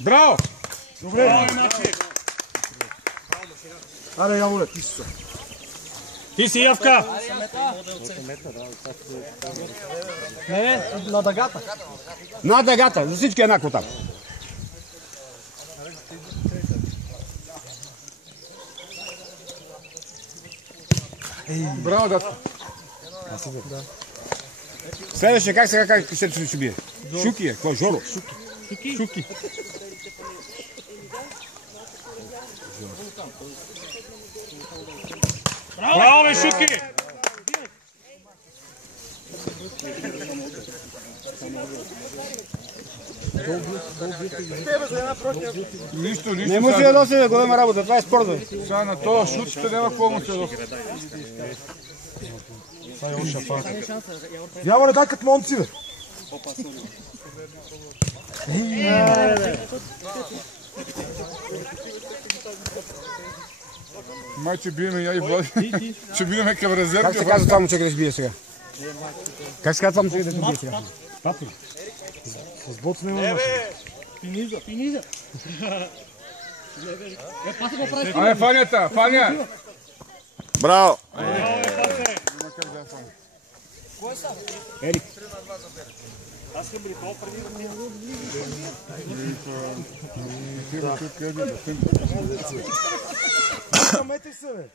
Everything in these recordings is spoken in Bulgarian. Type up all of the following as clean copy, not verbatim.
Браво! Добре. Аре, Яволе, ти си. Ти си Явка! Не, на дъгата. На дъгата, за всички еднакво там. Браво, дата. Следващия, как сега как ще бие? Шуки е, кой е? Жоро? Шуки. Браво, бе, Шуки! Нищо. Не му се ядоси да голема работа, това е спорт. Сега на това шутите няма какво му се ядоси. Това е още фанка. Яволе, дай като монци, бе. Май, че биеме я и Влади. Че биеме към резерви. Как се казва това момче да ще бие сега? Как се казва това момче да ще бие сега? Папи. С боц не има. Пиниза. Ай, Фанята, Фаня! Браво! Ерик. Мете се, бе!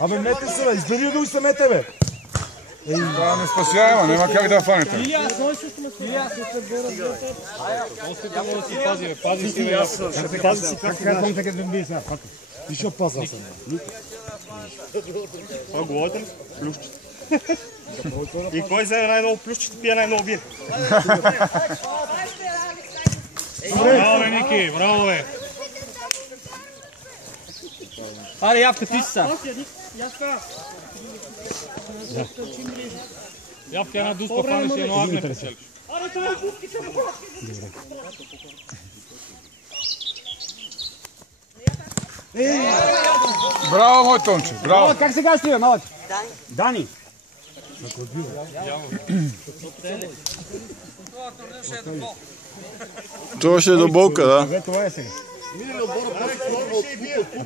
Абе, мете се, бе! Избери да се мете, бе! Това не спасява, няма как да фанете. Илия, той ще сме с Илия. Пази си, Пази си. Как се казва момче да бие сега? Папи. Ти ще паза съм. Това говорите ли? Плюшчета. И кой вземе най-много плюшчета, пие най-много бие. Браво, бе, Ники, браво, бе. Аре, Явка, ти си са. Явка една дуспа, фанеш и едно агне печелиш. Браво, мой Тонче, браво! Как се казва ти, малък? Дани. Това ще е до болка, да? Това е сега.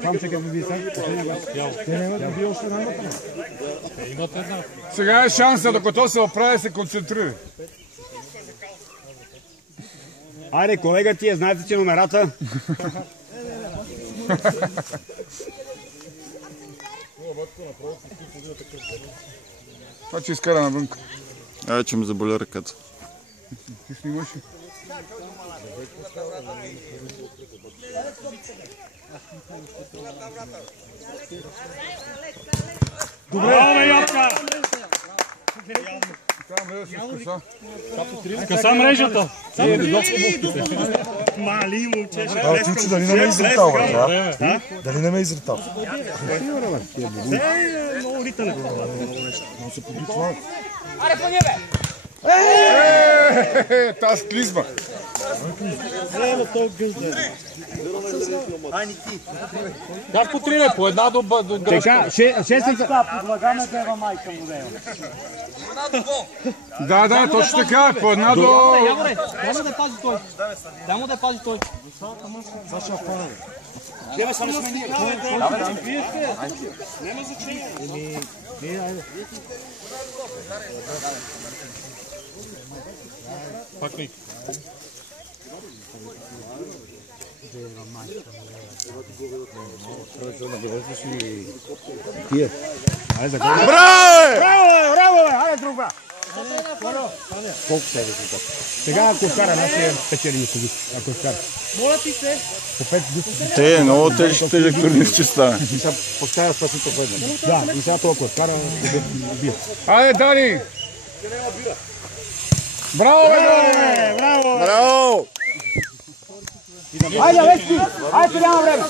Там че като бие сега. Те няма да бие още една напълно. Сега е шанса, докато се оправи, се концентрира. Айде, колега ти, знаете, че номерата? Това, че изкара навънка. Ай, че ми заболя ръката. Ти снимаш ли? Браво, бе, Явка! Там влезе с коса. Скъса мрежата. Мали, момче, ще влез към... Дали не ме изритал, брат? Дали не ме изритал? Много ритане. Аре, по небе! Таз клизма. Как по три, бе? По една до гръшка. Така, 6 Подлагаме дева майка му дева. Да, точно така, по една до... Яворе, дай му да пази той. Дай му да пази той. Дева са не сме ние. Няма значение. Пак Ник. Браво! Браво, бе! Айде, друг, бе! Колко се е резултат? Сега, ако вкара, нашия печели кози. Ако вкара. Моля ти се. По 5 души. Те, много тежък турнир ще стане. И сега поставя спасител по едно. Да, и сега толкова вкара, убия. Айде, Дани! Браво, бе, Дани! Браво! Айде, вече! Айде, няма време!